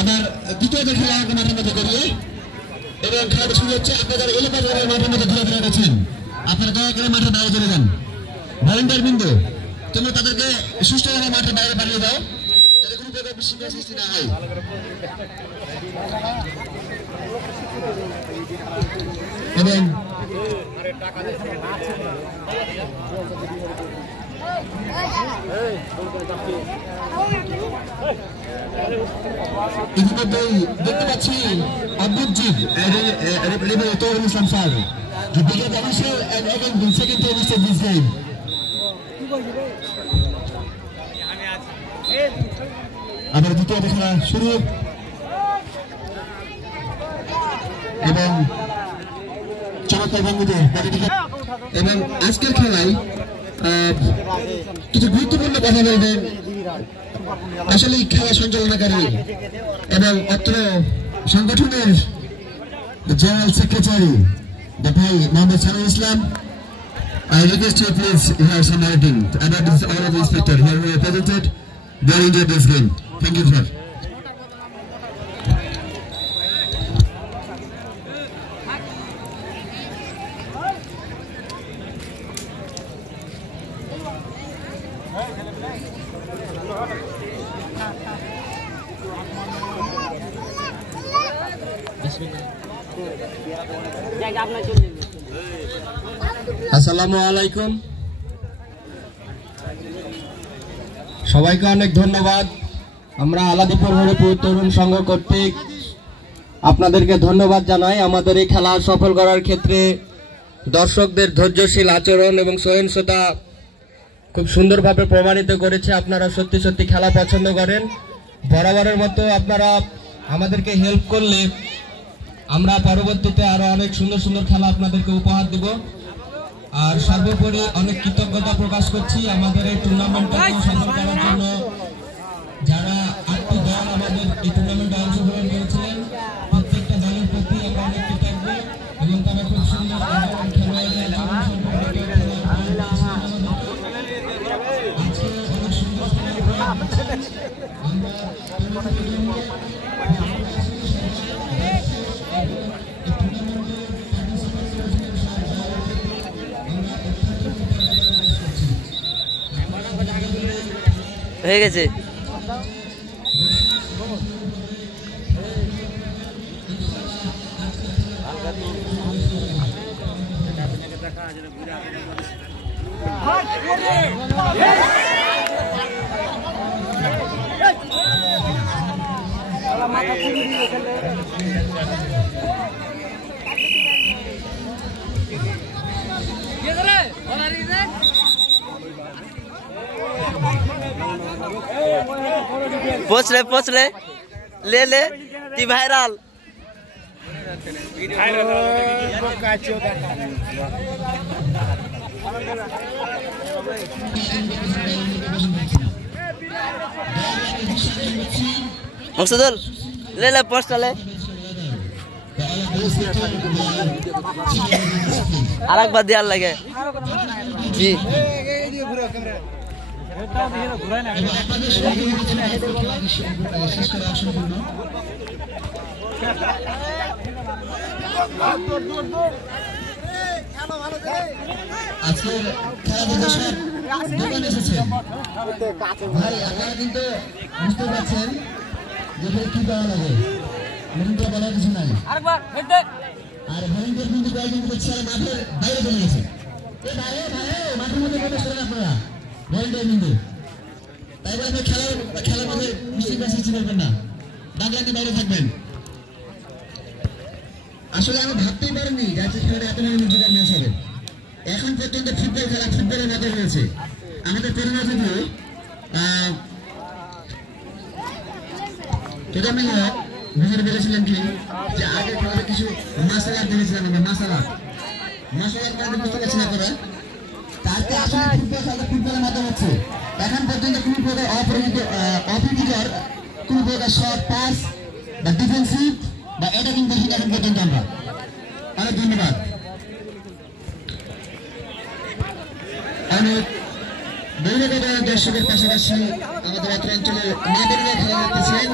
আমার দ্বিতীয় যে খেলা মাঠের মধ্যে করিয়ে এবং খেলাটা শুরু হচ্ছে। আপনারা এলাকা মাঠের মধ্যে ঘোরাফেরা করছেন, আপনারা দয়া করে মাঠের বাইরে চলে যান। ভলেন্টিয়ার বিন্দু তোমরা তাদেরকে সুষ্ঠুভাবে মাঠের বাইরে পাঠিয়ে দাও, যাতে কোনো প্রকার বিশৃঙ্খলা সৃষ্টি না হয়। এবং ইতিমধ্যেই দেখতে পাচ্ছি আব্দুজ্জিব তৌহিদ ইসলাম sir he began the initial and again the second time of this game. আবার দ্বিতীয় খেলা শুরু এবং চমৎকার ভঙ্গিতে এবং আজকের খেলায় কিছু গুরুত্বপূর্ণ কথা বলবেন আসলে খেলা সঞ্চালনাকারী এবং অত্র সংগঠনের জেনারেল সেক্রেটারি the ভাই মোহাম্মদ সালাম ইসলাম। I request you please have some editing and that is all of the inspector here we are presented. They enjoyed this game. Thank you sir. আসসালামু আলাইকুম, সবাইকে অনেক ধন্যবাদ। আমরা আলাদিপুর হরিপুর তরুণ সংঘ কর্তৃক আপনাদেরকে ধন্যবাদ জানাই। আমাদের এই খেলা সফল করার ক্ষেত্রে দর্শকদের ধৈর্যশীল আচরণ এবং সহিংসতা খুব সুন্দরভাবে প্রমাণিত করেছে। আপনারা সত্যি সত্যি খেলা পছন্দ করেন। বরাবরের মতো আপনারা আমাদেরকে হেল্প করলে আমরা পরবর্তীতে আরো অনেক সুন্দর সুন্দর খেলা আপনাদেরকে উপহার দেব। আর সর্বোপরি অনেক কৃতজ্ঞতা প্রকাশ করছি আমাদের এই টুর্নামেন্টটাকে সফল করার জন্য যারা 8টি দল আমাদের এই টুর্নামেন্টে অংশগ্রহণ করেছিলেন। প্রত্যেকটা দলের প্রতি আমরা অনেক কৃতজ্ঞ এবং তারা খুব সুন্দর আজকে অনেক সুন্দর হয়ে গেছে। पोच ले ले ले ती वायरल मकसदुल ले ले पोस्ट ले आरक बार दिया लगे जी আজকের খেলা দেখে সব দোকানে এসেছেন ভাই, আপনারা কিন্তু বুঝতে পারছেন যে কি করা লাগে, কিন্তু বলার কিছু নাই। আর ভলেন্টিয়ার কিন্তু কয়েকজন করছে মাঠের বাইরে চলে গেছে। মাঠের মধ্যে প্রবেশ করেন আপনারা ভলেন্টিয়ার কিন্তু, তাই বলে আপনি খেলার মধ্যে বিশৃঙ্খলা সৃষ্টি করবেন না, ডাকলাকে বাইরে থাকবেন। আসলে আমি ভাবতেই পারিনি যে আজকে খেলাটা এত মনোযোগের ম্যাচ হবে। এখন পর্যন্ত ফুটবল খেলা ফুটবলের মতো হয়েছে। আমাদের পরিণত দিয়ে বুঝতে পেরেছিলেন কি যে আগে খেলাতে কিছু মার্শাল আর্ট দেখেছিলাম আমরা, মার্শাল আর্ট মানে বুঝতে পারছি না করে তাতে আসলে ফুটবল খেলা ফুটবলের মতো হচ্ছে। এখন পর্যন্ত কোনো প্রকার অপ্রীতিকর কোনো প্রকার শর্ট পাস বা ডিফেন্সিভ বা এটা কিন্তু দেখি এখন পর্যন্ত আমরা। অনেক ধন্যবাদ। অনেক বহিরাগত দর্শকের পাশাপাশি আমাদের অত্র অঞ্চলে মেয়েদের খেলা দেখতেছেন।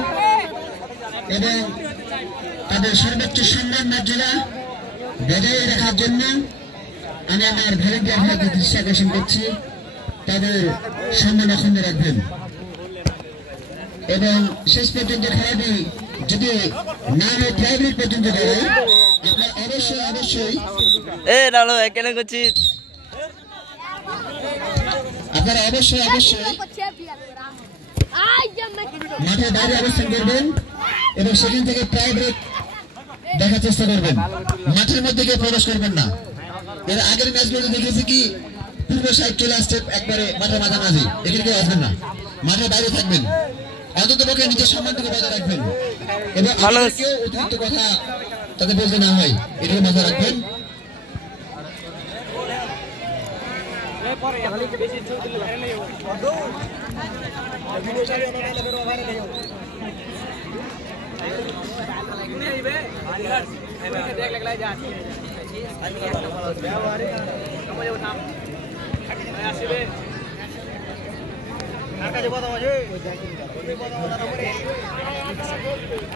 এবং তাদের সর্বোচ্চ সম্মান মর্যাদা বজায় রাখার জন্য আমি আমার ভলেন্টিয়ারদের দৃষ্টি আকর্ষণ করছি, তাদের সম্মান অক্ষুণ্ণ রাখবেন এবং শেষ পর্যন্ত খেলাটি যদি না হয় প্রাইভেট পর্যন্ত করে আপনার অবশ্যই এ ডালো এখানে করছি আপনারা অবশ্যই মাঠের বাইরে অবস্থান করবেন এবং সেখান থেকে প্রাইভেট দেখার চেষ্টা করবেন, মাঠের মধ্যে গিয়ে প্রবেশ করবেন না। এর আগের ম্যাচগুলো দেখেছি কি পূর্ব সাইড চলে আসছে একবারে মাঠের মাঝামাঝি, এখানে কেউ আসবেন না, মাঠের বাইরে থাকবেন, অন্তত পক্ষে নিজের সম্মানটুকু বজায় রাখবেন এবং কেউ অতিরিক্ত কথা তাতে বলতে না হয় এটাকে মাথায় রাখবেন।